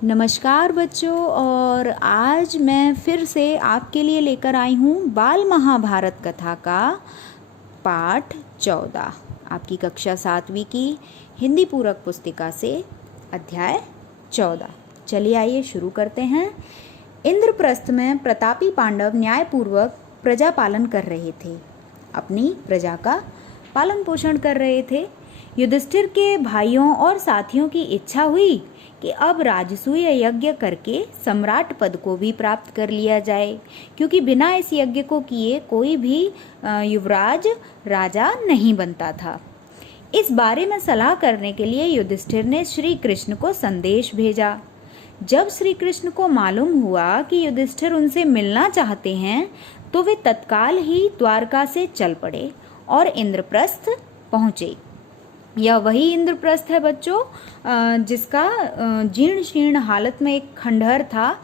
नमस्कार बच्चों। और आज मैं फिर से आपके लिए लेकर आई हूँ बाल महाभारत कथा का पाठ 14 आपकी कक्षा 7वीं की हिंदी पूरक पुस्तिका से अध्याय 14। चलिए आइए शुरू करते हैं। इंद्रप्रस्थ में प्रतापी पांडव न्यायपूर्वक प्रजा पालन कर रहे थे, अपनी प्रजा का पालन पोषण कर रहे थे। युधिष्ठिर के भाइयों और साथियों की इच्छा हुई कि अब राजसूय यज्ञ करके सम्राट पद को भी प्राप्त कर लिया जाए, क्योंकि बिना इस यज्ञ को किए कोई भी युवराज राजा नहीं बनता था। इस बारे में सलाह करने के लिए युधिष्ठिर ने श्री कृष्ण को संदेश भेजा। जब श्री कृष्ण को मालूम हुआ कि युधिष्ठिर उनसे मिलना चाहते हैं, तो वे तत्काल ही द्वारका से चल पड़े और इंद्रप्रस्थ पहुँचे। यह वही इंद्रप्रस्थ है बच्चों, जिसका जीर्ण शीर्ण हालत में एक खंडहर था,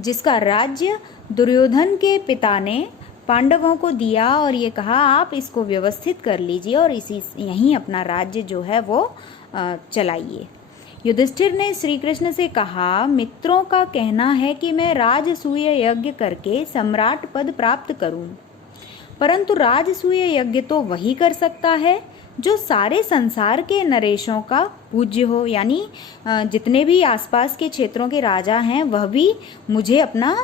जिसका राज्य दुर्योधन के पिता ने पांडवों को दिया और ये कहा आप इसको व्यवस्थित कर लीजिए और इसी यहीं अपना राज्य जो है वो चलाइए। युधिष्ठिर ने श्री कृष्ण से कहा, मित्रों का कहना है कि मैं राजसूय यज्ञ करके सम्राट पद प्राप्त करूं, परंतु राजसूय यज्ञ तो वही कर सकता है जो सारे संसार के नरेशों का पूज्य हो, यानी जितने भी आसपास के क्षेत्रों के राजा हैं वह भी मुझे अपना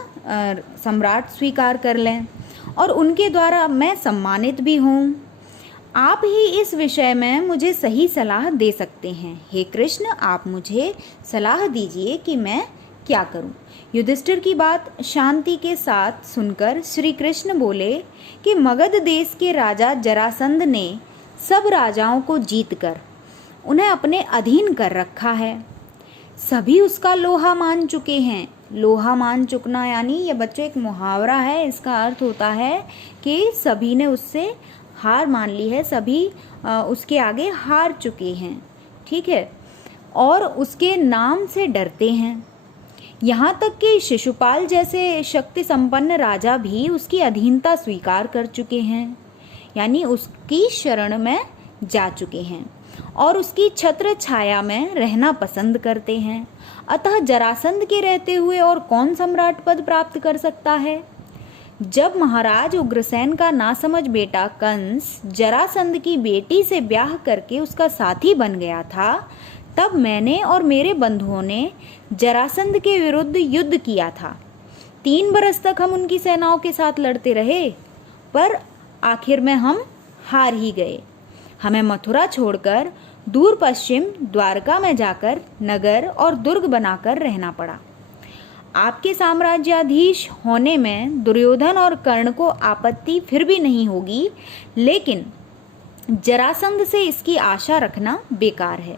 सम्राट स्वीकार कर लें और उनके द्वारा मैं सम्मानित भी हूँ। आप ही इस विषय में मुझे सही सलाह दे सकते हैं। हे कृष्ण, आप मुझे सलाह दीजिए कि मैं क्या करूं। युधिष्ठिर की बात शांति के साथ सुनकर श्री कृष्ण बोले कि मगध देश के राजा जरासंध ने सब राजाओं को जीतकर उन्हें अपने अधीन कर रखा है। सभी उसका लोहा मान चुके हैं। लोहा मान चुकना यानी ये बच्चों एक मुहावरा है, इसका अर्थ होता है कि सभी ने उससे हार मान ली है, सभी उसके आगे हार चुके हैं, ठीक है, और उसके नाम से डरते हैं। यहाँ तक कि शिशुपाल जैसे शक्ति संपन्न राजा भी उसकी अधीनता स्वीकार कर चुके हैं, यानी उसकी शरण में जा चुके हैं और उसकी छत्र छाया में रहना पसंद करते हैं। अतः जरासंध के रहते हुए और कौन सम्राट पद प्राप्त कर सकता है। जब महाराज उग्रसेन का नासमझ बेटा कंस जरासंध की बेटी से ब्याह करके उसका साथी बन गया था, तब मैंने और मेरे बंधुओं ने जरासंध के विरुद्ध युद्ध किया था। 3 बरस तक हम उनकी सेनाओं के साथ लड़ते रहे, पर आखिर में हम हार ही गए। हमें मथुरा छोड़कर दूर पश्चिम द्वारका में जाकर नगर और दुर्ग बनाकर रहना पड़ा। आपके साम्राज्याधीश होने में दुर्योधन और कर्ण को आपत्ति फिर भी नहीं होगी, लेकिन जरासंध से इसकी आशा रखना बेकार है।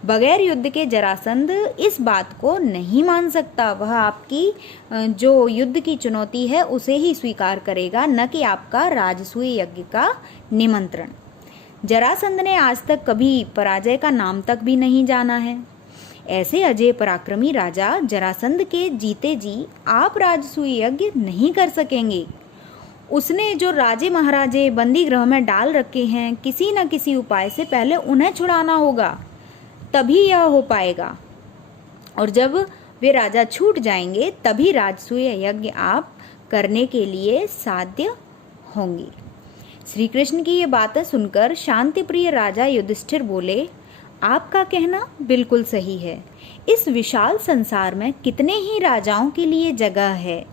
बगैर युद्ध के जरासंध इस बात को नहीं मान सकता। वह आपकी जो युद्ध की चुनौती है उसे ही स्वीकार करेगा, न कि आपका राजसूय यज्ञ का निमंत्रण। जरासंध ने आज तक कभी पराजय का नाम तक भी नहीं जाना है। ऐसे अजय पराक्रमी राजा जरासंध के जीते जी आप राजसूय यज्ञ नहीं कर सकेंगे। उसने जो राजे महाराजे बंदी गृह में डाल रखे हैं, किसी न किसी उपाय से पहले उन्हें छुड़ाना होगा, तभी यह हो पाएगा। और जब वे राजा छूट जाएंगे तभी राजसूय यज्ञ आप करने के लिए साध्य होंगे। श्री कृष्ण की ये बातें सुनकर शांति प्रिय राजा युधिष्ठिर बोले, आपका कहना बिल्कुल सही है। इस विशाल संसार में कितने ही राजाओं के लिए जगह है,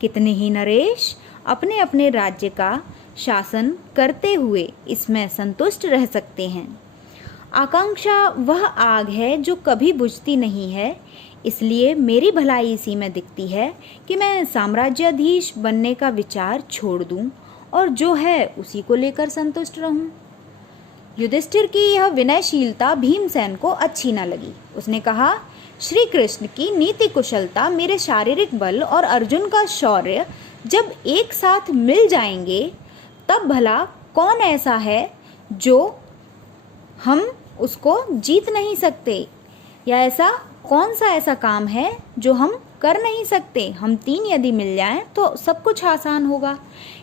कितने ही नरेश अपने अपने राज्य का शासन करते हुए इसमें संतुष्ट रह सकते हैं। आकांक्षा वह आग है जो कभी बुझती नहीं है, इसलिए मेरी भलाई इसी में दिखती है कि मैं साम्राज्याधीश बनने का विचार छोड़ दूं और जो है उसी को लेकर संतुष्ट रहूं। युधिष्ठिर की यह विनयशीलता भीमसेन को अच्छी न लगी। उसने कहा, श्री कृष्ण की नीति कुशलता, मेरे शारीरिक बल और अर्जुन का शौर्य जब एक साथ मिल जाएंगे, तब भला कौन ऐसा है जो हम उसको जीत नहीं सकते, या ऐसा कौन सा ऐसा काम है जो हम कर नहीं सकते। हम 3 यदि मिल जाएं तो सब कुछ आसान होगा।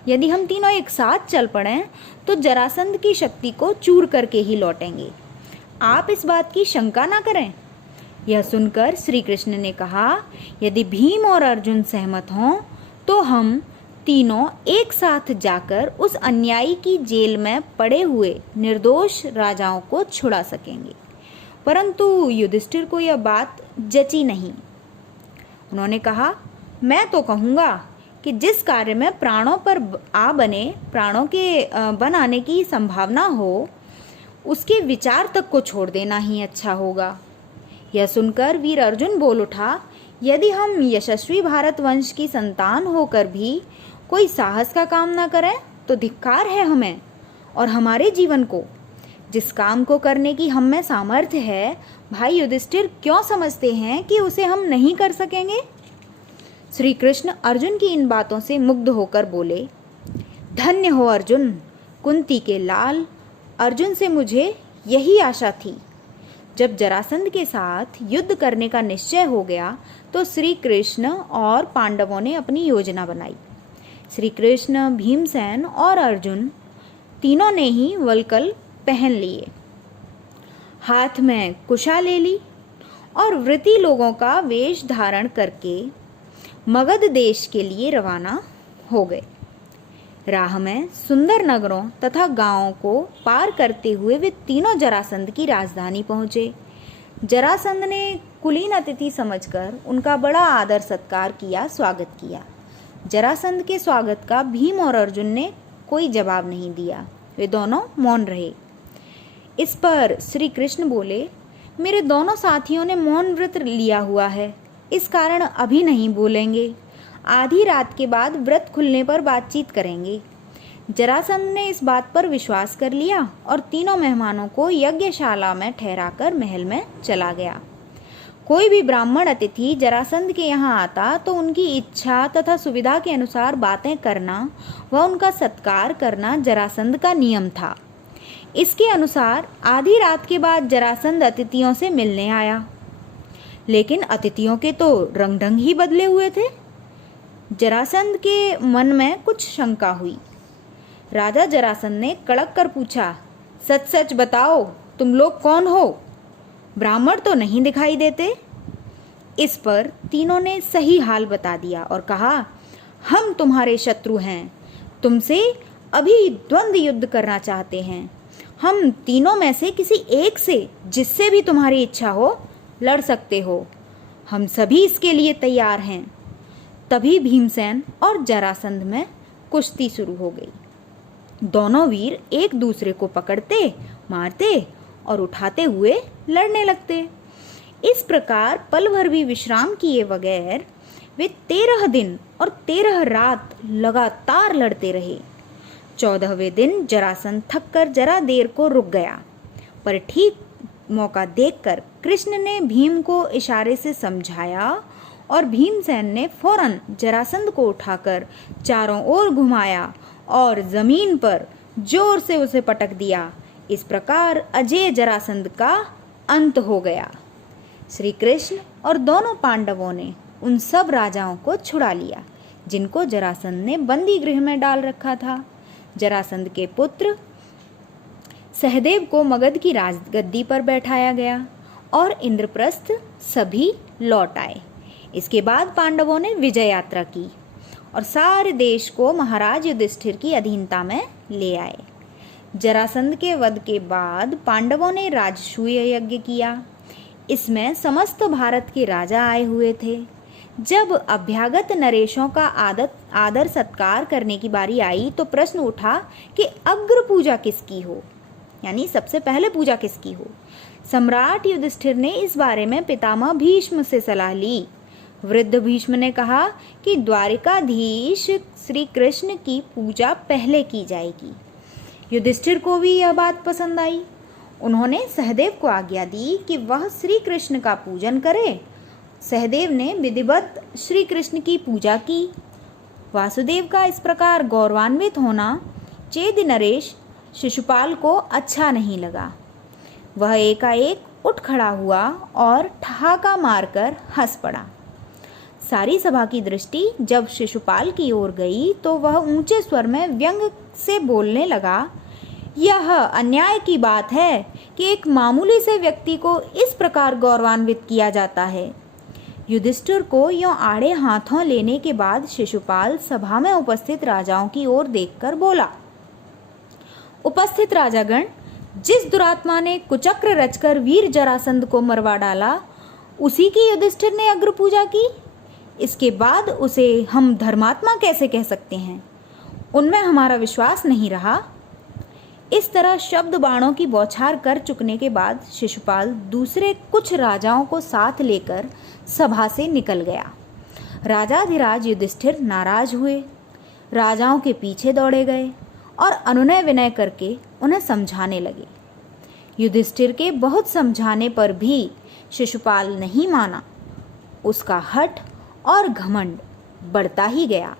यदि हम तीनों एक साथ चल पड़ें तो जरासंध की शक्ति को चूर करके ही लौटेंगे। आप इस बात की शंका ना करें। यह सुनकर श्री कृष्ण ने कहा, यदि भीम और अर्जुन सहमत हों तो हम तीनों एक साथ जाकर उस अन्यायी की जेल में पड़े हुए निर्दोष राजाओं को छुड़ा सकेंगे। परंतु युधिष्ठिर को यह बात जची नहीं। उन्होंने कहा, मैं तो कहूँगा कि जिस कार्य में प्राणों पर प्राणों के बन आने की संभावना हो, उसके विचार तक को छोड़ देना ही अच्छा होगा। यह सुनकर वीर अर्जुन बोल उठा, यदि हम यशस्वी भारत वंश की संतान होकर भी कोई साहस का काम ना करें तो धिक्कार है हमें और हमारे जीवन को। जिस काम को करने की हम में सामर्थ्य है, भाई युधिष्ठिर क्यों समझते हैं कि उसे हम नहीं कर सकेंगे? श्री कृष्ण अर्जुन की इन बातों से मुग्ध होकर बोले, धन्य हो अर्जुन, कुंती के लाल। अर्जुन से मुझे यही आशा थी। जब जरासंध के साथ युद्ध करने का निश्चय हो गया तो श्री कृष्ण और पांडवों ने अपनी योजना बनाई। श्री कृष्ण, भीमसेन और अर्जुन तीनों ने ही वल्कल पहन लिए, हाथ में कुशा ले ली और वृति लोगों का वेश धारण करके मगध देश के लिए रवाना हो गए। राह में सुंदर नगरों तथा गांवों को पार करते हुए वे तीनों जरासंध की राजधानी पहुँचे। जरासंध ने कुलीन अतिथि समझकर उनका बड़ा आदर सत्कार किया, स्वागत किया। जरासंध के स्वागत का भीम और अर्जुन ने कोई जवाब नहीं दिया, वे दोनों मौन रहे। इस पर श्री कृष्ण बोले, मेरे दोनों साथियों ने मौन व्रत लिया हुआ है, इस कारण अभी नहीं बोलेंगे। आधी रात के बाद व्रत खुलने पर बातचीत करेंगे। जरासंध ने इस बात पर विश्वास कर लिया और तीनों मेहमानों को यज्ञशाला में ठहराकर महल में चला गया। कोई भी ब्राह्मण अतिथि जरासंध के यहाँ आता तो उनकी इच्छा तथा सुविधा के अनुसार बातें करना व उनका सत्कार करना जरासंध का नियम था। इसके अनुसार आधी रात के बाद जरासंध अतिथियों से मिलने आया, लेकिन अतिथियों के तो रंग ढंग ही बदले हुए थे। जरासंध के मन में कुछ शंका हुई। राजा जरासंध ने कड़क कर पूछा, सच सच बताओ, तुम लोग कौन हो? ब्राह्मण तो नहीं दिखाई देते। इस पर तीनों ने सही हाल बता दिया और कहा, हम तुम्हारे शत्रु हैं, तुमसे अभी द्वंद्व युद्ध करना चाहते हैं। हम तीनों में से किसी एक से, जिससे भी तुम्हारी इच्छा हो, लड़ सकते हो। हम सभी इसके लिए तैयार हैं। तभी भीमसेन और जरासंध में कुश्ती शुरू हो गई। दोनों वीर एक दूसरे को पकड़ते, मारते और उठाते हुए लड़ने लगते। इस प्रकार पल भर भी विश्राम किए बगैर वे 13 दिन और 13 रात लगातार लड़ते रहे। 14वें दिन जरासंध थककर जरा देर को रुक गया, पर ठीक मौका देखकर कृष्ण ने भीम को इशारे से समझाया और भीमसेन ने फौरन जरासंध को उठाकर चारों ओर घुमाया और जमीन पर जोर से उसे पटक दिया। इस प्रकार अजय जरासंध का अंत हो गया। श्री कृष्ण और दोनों पांडवों ने उन सब राजाओं को छुड़ा लिया जिनको जरासंध ने बंदी गृह में डाल रखा था। जरासंध के पुत्र सहदेव को मगध की राजगद्दी पर बैठाया गया और इंद्रप्रस्थ सभी लौट आए। इसके बाद पांडवों ने विजय यात्रा की और सारे देश को महाराज युधिष्ठिर की अधीनता में ले आए। जरासंध के वध के बाद पांडवों ने राजसूय यज्ञ किया। इसमें समस्त भारत के राजा आए हुए थे। जब अभ्यागत नरेशों का आदर सत्कार करने की बारी आई तो प्रश्न उठा कि अग्र पूजा किसकी हो, यानी सबसे पहले पूजा किसकी हो। सम्राट युधिष्ठिर ने इस बारे में पितामह भीष्म से सलाह ली। वृद्ध भीष्म ने कहा कि द्वारिकाधीश श्री कृष्ण की पूजा पहले की जाएगी। युधिष्ठिर को भी यह बात पसंद आई। उन्होंने सहदेव को आज्ञा दी कि वह श्री कृष्ण का पूजन करे। सहदेव ने विधिवत श्री कृष्ण की पूजा की। वासुदेव का इस प्रकार गौरवान्वित होना चेद नरेश शिशुपाल को अच्छा नहीं लगा। वह एकाएक उठ खड़ा हुआ और ठहाका मारकर हंस पड़ा। सारी सभा की दृष्टि जब शिशुपाल की ओर गई तो वह ऊंचे स्वर में व्यंग से बोलने लगा, यह अन्याय की बात है कि एक मामूली से व्यक्ति को इस प्रकार गौरवान्वित किया जाता है। युधिष्ठिर को यों आड़े हाथों लेने के बाद शिशुपाल सभा में उपस्थित राजाओं की ओर देखकर बोला, उपस्थित राजागण, जिस दुरात्मा ने कुचक्र रचकर वीर जरासंध को मरवा डाला, उसी की युधिष्ठिर ने अग्र पूजा की। इसके बाद उसे हम धर्मात्मा कैसे कह सकते हैं? उनमें हमारा विश्वास नहीं रहा। इस तरह शब्द बाणों की बौछार कर चुकने के बाद शिशुपाल दूसरे कुछ राजाओं को साथ लेकर सभा से निकल गया। राजाधिराज युधिष्ठिर नाराज हुए, राजाओं के पीछे दौड़े गए और अनुनय विनय करके उन्हें समझाने लगे। युधिष्ठिर के बहुत समझाने पर भी शिशुपाल नहीं माना। उसका हठ और घमंड बढ़ता ही गया।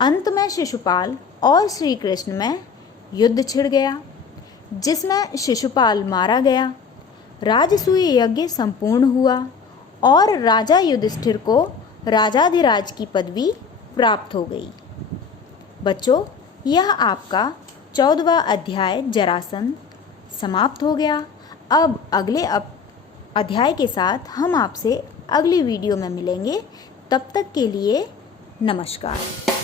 अंत में शिशुपाल और श्री कृष्ण में युद्ध छिड़ गया, जिसमें शिशुपाल मारा गया। राजसूय यज्ञ संपूर्ण हुआ और राजा युधिष्ठिर को राजाधिराज की पदवी प्राप्त हो गई। बच्चों, यह आपका 14वां अध्याय जरासंध समाप्त हो गया। अब अगले अध्याय के साथ हम आपसे अगली वीडियो में मिलेंगे। तब तक के लिए नमस्कार।